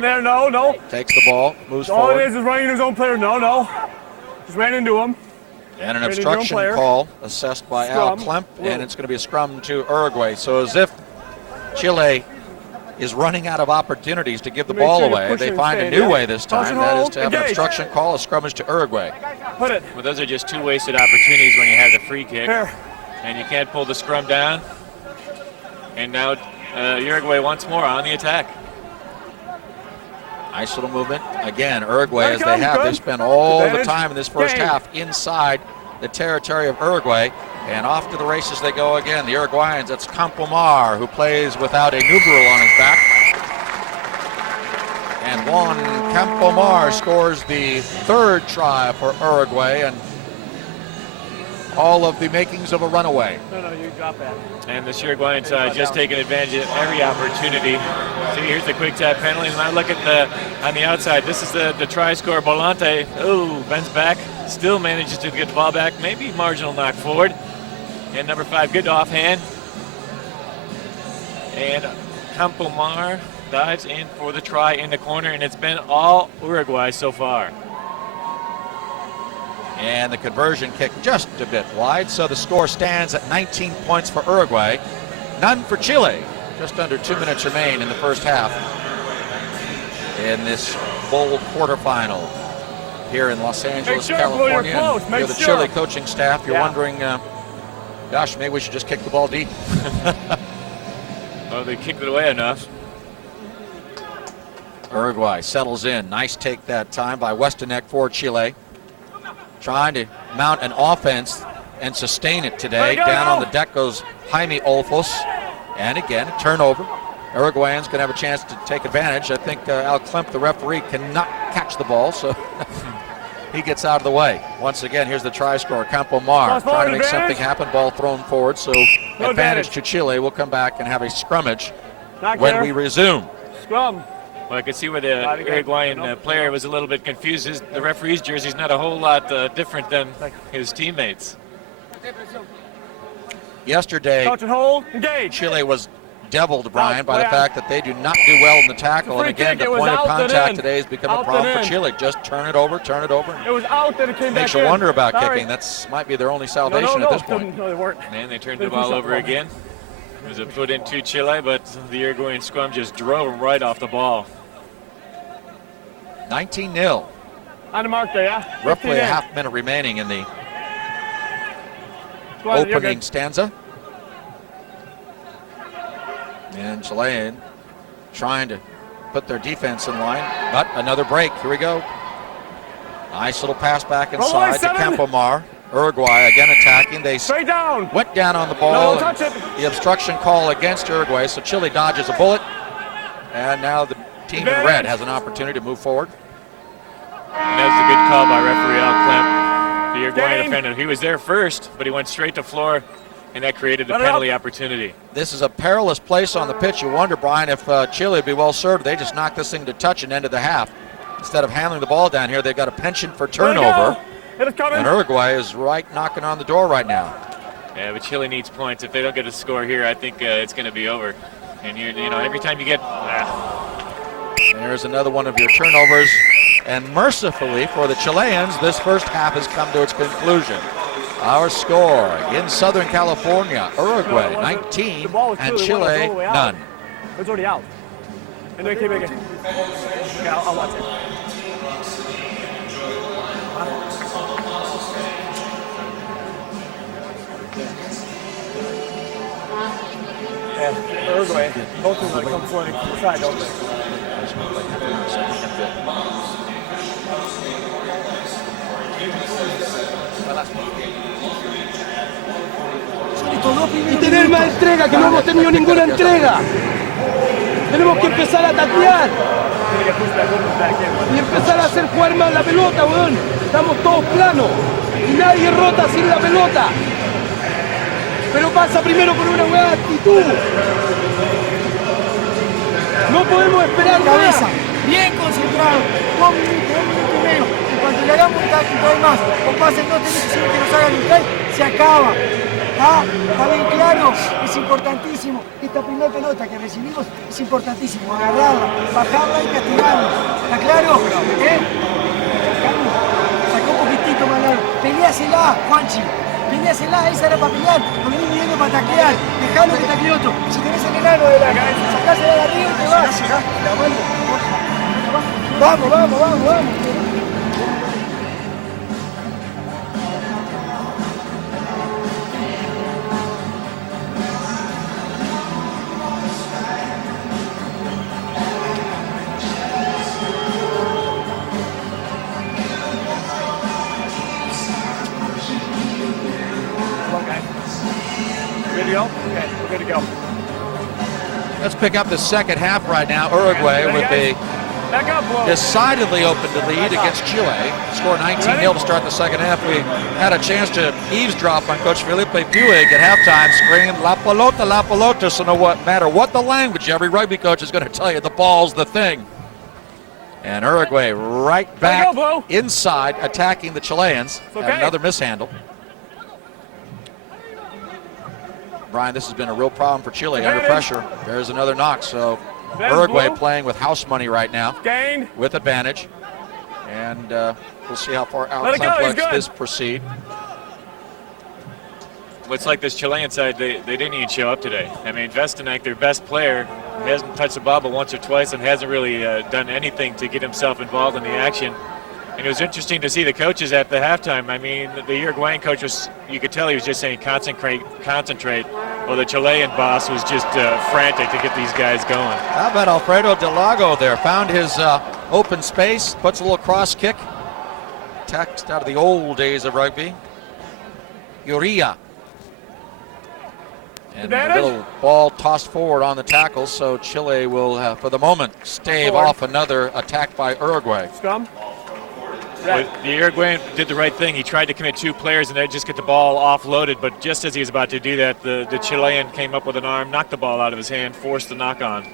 There, no. Takes the ball, moves All forward. it is running his own player. No. Just ran into him. And an obstruction call assessed by Al Klemp, and it's going to be a scrum to Uruguay. So as if Chile is running out of opportunities to give the ball away, they find a new way this time. That is to have an obstruction call, a scrummage to Uruguay. Put it. Well, those are just two wasted opportunities when you have the free kick. And you can't pull the scrum down. And now Uruguay once more on the attack. Nice little movement. Again, Uruguay, as they have, they spent all the time in this first half inside the territory of Uruguay. And off to the races they go again. The Uruguayans, that's Campomar, who plays without a numeral on his back. And Juan Campomar scores the third try for Uruguay, and all of the makings of a runaway. No, you drop that. And the Uruguayans just taking advantage of every opportunity. See, here's the quick tap penalty. And I look at on the outside. This is the try scorer, Bolante. Oh, bends back, still manages to get the ball back. Maybe marginal knock forward. And number 5, good offhand. And Campomar dives in for the try in the corner, and it's been all Uruguay so far. And the conversion kick just a bit wide, so the score stands at 19 points for Uruguay, none for Chile. Just under 2 minutes remain in the first half in this bowl quarterfinal here in Los Angeles, California. And you're the Chile coaching staff. You're wondering, gosh, maybe we should just kick the ball deep. Well, they kicked it away enough. Uruguay settles in. Nice take that time by Westenek for Chile. Trying to mount an offense and sustain it today. Down on the deck goes Jaime Olfos. And again, a turnover. Uruguayans going to have a chance to take advantage. I think Al Klemp, the referee, cannot catch the ball, so he gets out of the way. Once again, here's the try scorer, Campomar, trying to make something happen. Ball thrown forward, so advantage to Chile. We'll come back and have a scrummage when we resume. Scrum. Well, I could see where the Uruguayan player was a little bit confused. The referee's jersey is not a whole lot different than his teammates. Yesterday, Chile was deviled, Brian, by the fact that they do not do well in the tackle. And again, the point of contact today has become a problem for Chile. Just turn it over. It was out, then it came back in. Makes you wonder about kicking. That might be their only salvation at this point. No, they weren't. And they turned the ball over again. It was a put into Chile, but the Uruguayan scrum just drove him right off the ball. 19-0. On the mark there, yeah? Roughly a half minute remaining in the opening stanza. And Chilean trying to put their defense in line, but another break. Here we go. Nice little pass back inside to Campomar. Uruguay again attacking. They went down on the ball. The obstruction call against Uruguay, so Chile dodges a bullet. And now the team in red has an opportunity to move forward. And that was a good call by referee Al Klemp. The Uruguayan defender, he was there first, but he went straight to floor, and that created the penalty opportunity. This is a perilous place on the pitch. You wonder, Brian, if Chile would be well served. They just knocked this thing to touch and end of the half. Instead of handling the ball down here, they've got a penchant for turnover. And Uruguay is right knocking on the door right now. Yeah, but Chile needs points. If they don't get a score here, I think it's going to be over. And you know, every time you get... There's another one of your turnovers. And mercifully for the Chileans, this first half has come to its conclusion. Our score in Southern California, Uruguay 19 and Chile none. It's already out. And they came again. Yeah, I'll watch it. Yeah, Uruguay. Both of them come forward to the side, don't they? Y tener más entrega, que no hemos tenido ninguna entrega. Tenemos que empezar a tatear y empezar a hacer jugar más la pelota, weón. Estamos todos planos y nadie rota sin la pelota. Pero pasa primero por una buena actitud. No podemos esperar cabeza, bien concentrado, 2 minutos y medio. Y cuando le hagamos un más, o pasen 2 minutos sin que nos hagan un try, se acaba. ¿Está bien claro? Es importantísimo. Esta primera pelota que recibimos es importantísimo. Agarrarla, bajarla y castigarla. ¿Está claro? Sacó un poquitito más largo. Peleásela, Juanchi. Peleásela, esa era para pelear. No venís viniendo para taclear. Dejalo que taclee otro. Si tenés el enano de la sacásela de arriba y te vas. Vamos, vamos, vamos, vamos. Okay, we're good to go. Let's pick up the second half right now. Uruguay with a decidedly open to lead against Chile. Score 19-0 to start the second half. We had a chance to eavesdrop on Coach Felipe Puig at halftime, scream la pelota, so no matter what the language, every rugby coach is going to tell you the ball's the thing. And Uruguay right back inside, attacking the Chileans. Okay. Another mishandle. Brian, this has been a real problem for Chile under pressure. There's another knock, so Uruguay playing with house money right now with advantage. And we'll see how far out complex this proceed. Looks like this Chilean side, they didn't even show up today. I mean, Vestanek, their best player, hasn't touched the ball but once or twice and hasn't really done anything to get himself involved in the action. And it was interesting to see the coaches at the halftime. I mean, the Uruguayan coach was, you could tell he was just saying concentrate. Well, the Chilean boss was just frantic to get these guys going. How about Alfredo Delgado there? Found his open space, puts a little cross kick. Text out of the old days of rugby. Giuria. And a little ball tossed forward on the tackle, so Chile will, for the moment, stave off another attack by Uruguay. Scrum. Well, the Uruguayan did the right thing. He tried to commit two players and then just get the ball offloaded, but just as he was about to do that, the Chilean came up with an arm, knocked the ball out of his hand, forced the knock on.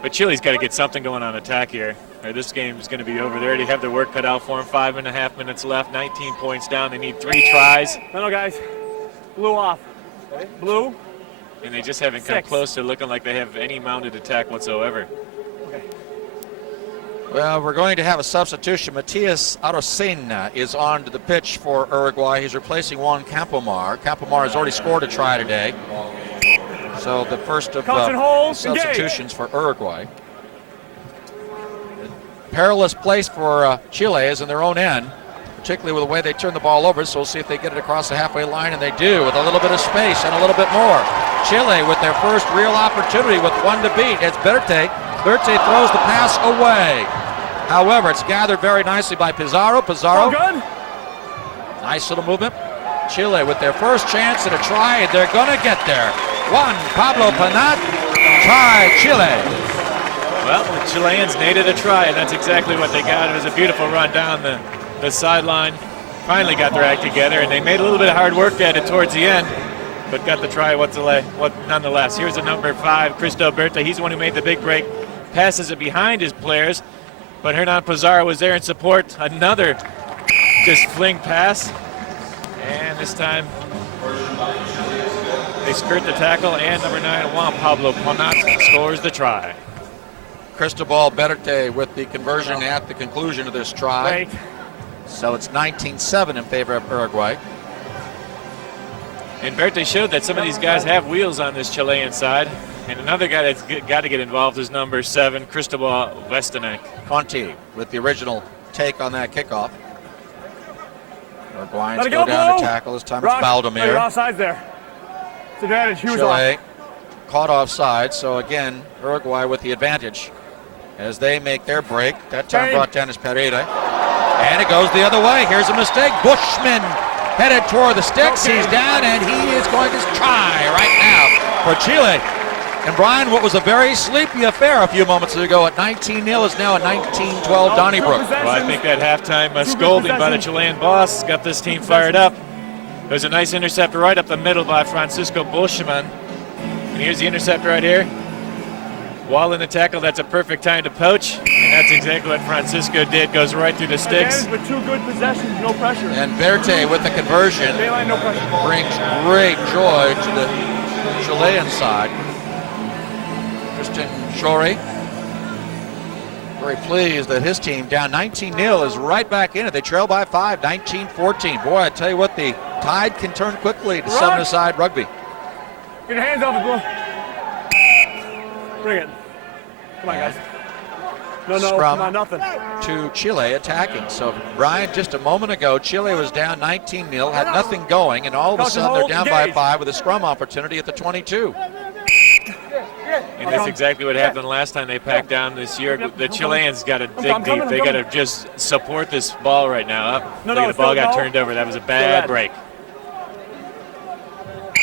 But Chile's got to get something going on attack here, or this game is going to be over. They already have their work cut out for them. 5.5 minutes left, 19 points down. They need 3 tries. No, guys. Blue off. Blue. And they just haven't come close to looking like they have any mounted attack whatsoever. Well, we're going to have a substitution. Matías Arocena is on to the pitch for Uruguay. He's replacing Juan Campomar. Campomar has already scored a try today. So the first of substitutions for Uruguay. Perilous place for Chile is in their own end, particularly with the way they turn the ball over. So we'll see if they get it across the halfway line, and they do with a little bit of space and a little bit more. Chile with their first real opportunity with one to beat. It's Berté. Berté throws the pass away. However, it's gathered very nicely by Pizarro. Pizarro, nice little movement. Chile with their first chance at a try, and they're going to get there. One, Pablo Panat, try Chile. Well, the Chileans needed a try, and that's exactly what they got. It was a beautiful run down the sideline. Finally got their act together, and they made a little bit of hard work at it towards the end, but got the try nonetheless. Here's the number 5, Cristo Berta. He's the one who made the big break. Passes it behind his players, but Hernan Pizarro was there in support. Another just fling pass, and this time they skirt the tackle, and number 9, Juan Pablo Panat scores the try. Cristobal Berté with the conversion at the conclusion of this try. So it's 19-7 in favor of Uruguay. And Berté showed that some of these guys have wheels on this Chilean side. And another guy that's got to get involved is number 7, Cristobal Vestanek. Conti with the original take on that kickoff. Uruguayans go down to tackle. This time it's Baldomir. Offsides there. It's advantage. Chile caught offside, so again, Uruguay with the advantage as they make their break. That time brought down is Pereira. And it goes the other way. Here's a mistake. Bushman headed toward the sticks. He's down, and he is going to try right now for Chile. And Brian, what was a very sleepy affair a few moments ago at 19-0 is now a 19-12 Donnybrook. Well, I think that halftime scolding by the Chilean boss got this team fired up. There's a nice interceptor right up the middle by Francisco Bushman. And here's the interceptor right here. While in the tackle, that's a perfect time to poach, and that's exactly what Francisco did. Goes right through the sticks. With 2 good possessions, no pressure. And Verte with the conversion Dayline, no pressure. brings great joy to the Chilean side. Tristan Shori, very pleased that his team, down 19-0, is right back in it. They trail by 5, 19-14. Boy, I tell you what, the tide can turn quickly to 7-a-side rugby. Get your hands off the ball. Bring it. Come on, guys. No, Scrum come on, nothing. to Chile attacking. So, Brian, just a moment ago, Chile was down 19-0, had nothing going, and all of a sudden they're down by 5 with a scrum opportunity at the 22. And that's exactly what happened last time they packed down this year. The Chileans got to dig deep. They got to just support this ball right now. Look at the ball got turned over. That was a bad break.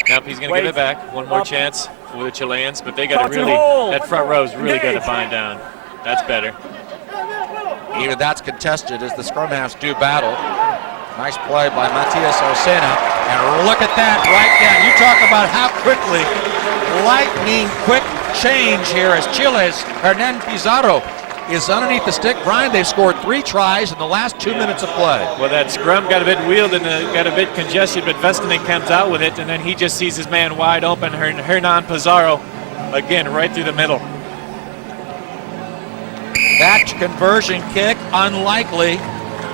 Nope, he's going to give it back. One more chance for the Chileans, but they got to really, that front row's really got to bind down. That's better. Even that's contested as the scrum halves do battle. Nice play by Matías Arocena. And look at that right down. You talk about how quickly, lightning quick change here as Chile's Hernan Pizarro is underneath the stick. Brian, they've scored 3 tries in the last 2 minutes of play. Well, that scrum got a bit wheeled and got a bit congested, but Vestanen comes out with it, and then he just sees his man wide open, Hernan Pizarro, again, right through the middle. That conversion kick, unlikely.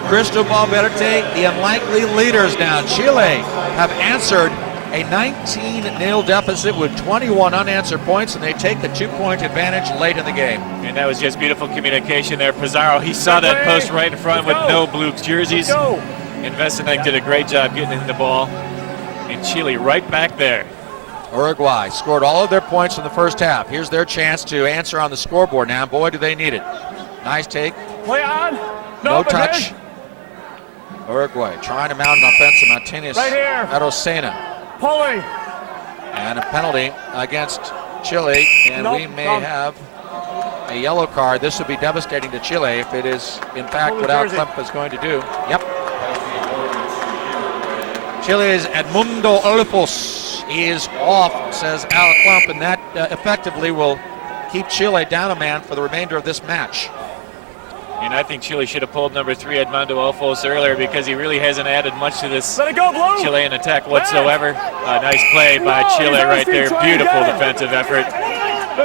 Cristobal Verte, the unlikely leaders now. Chile have answered a 19-0 deficit with 21 unanswered points, and they take the 2-point advantage late in the game. And that was just beautiful communication there. Pizarro, he saw that post right in front with no blue jerseys. And Vestanen did a great job getting in the ball. And Chile right back there. Uruguay scored all of their points in the first half. Here's their chance to answer on the scoreboard now. Boy, do they need it. Nice take. Play on. No touch. Uruguay trying to mount an offensive. Martinez. Right here. Arocena. Pulling. And a penalty against Chile. And we may have a yellow card. This would be devastating to Chile if it is, in fact, what Al Klemp is going to do. Yep. Chile's Edmundo Olfos is off, says Al Klemp, and that effectively will keep Chile down a man for the remainder of this match. And I think Chile should have pulled number 3, Edmundo Olfos, earlier because he really hasn't added much to this Chilean attack whatsoever. Nice play by Chile right there. Beautiful defensive effort.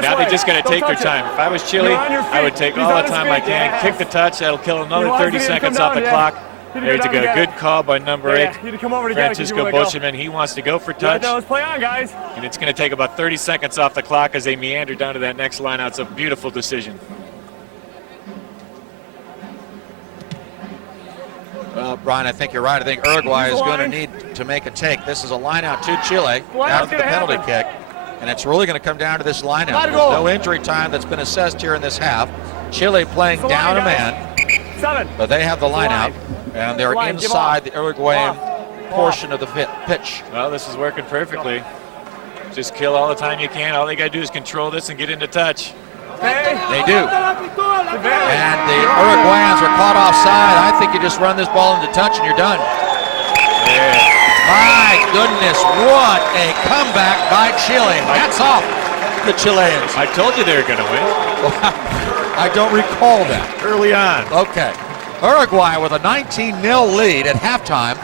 Now they just got to take their time. If I was Chile, I would take all the time I can. Kick the touch. That'll kill another 30 seconds off the clock. There's a good call by number 8, Francisco Bocheman. He wants to go for touch. And it's going to take about 30 seconds off the clock as they meander down to that next line out. It's a beautiful decision. Well, Brian, I think you're right. I think Uruguay is going to need to make a take. This is a line out to Chile after the penalty kick. And it's really going to come down to this line out. There's no injury time that's been assessed here in this half. Chile playing down a man, but they have the line out, and they're inside the Uruguayan portion of the pitch. Well, this is working perfectly. Just kill all the time you can. All they got to do is control this and get into touch. They do. And the Uruguayans are caught offside. I think you just run this ball into touch and you're done. Yeah. My goodness, what a comeback by Chile. Hats off the Chileans. I told you they were going to win. I don't recall that. Early on. Okay. Uruguay with a 19-0 lead at halftime,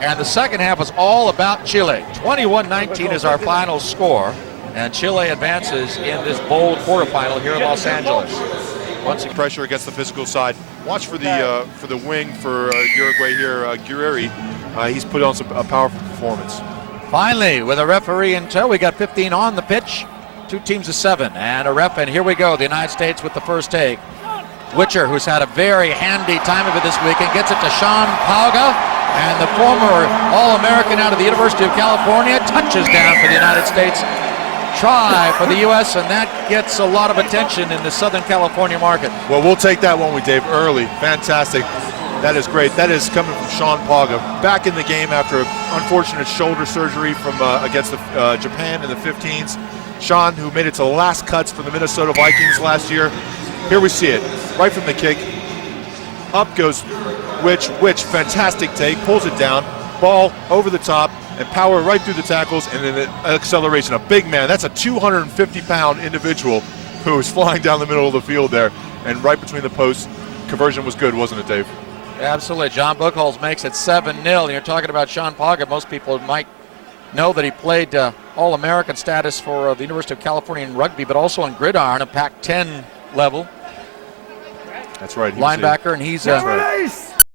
and the second half was all about Chile. 21-19 is our final score, and Chile advances in this bold quarterfinal here in Los Angeles. Once pressure against the physical side. Watch for the wing for Uruguay here, Giuria. He's put on a powerful performance. Finally, with a referee in tow, we got 15 on the pitch. 2 teams of 7 and a ref, and here we go. The United States with the first take. Witcher, who's had a very handy time of it this weekend, gets it to Sean Pauga, and the former All-American out of the University of California touches down for the United States. Try for the U.S., and that gets a lot of attention in the Southern California market. Well, we'll take that one with Dave early. Fantastic. That is great. That is coming from Sean Pauga, back in the game after an unfortunate shoulder surgery from against Japan in the 15s. Sean, who made it to the last cuts for the Minnesota Vikings last year. Here we see it, right from the kick. Up goes Which, fantastic take, pulls it down, ball over the top, and power right through the tackles, and then an acceleration. A big man, that's a 250-pound individual who was flying down the middle of the field there, and right between the posts. Conversion was good, wasn't it, Dave? Absolutely. John Buchholz makes it 7-0. You're talking about Sean Pogga. Most people might know that he played All-American status for the University of California in rugby, but also in gridiron, a Pac-10 level. That's right. Linebacker, and he's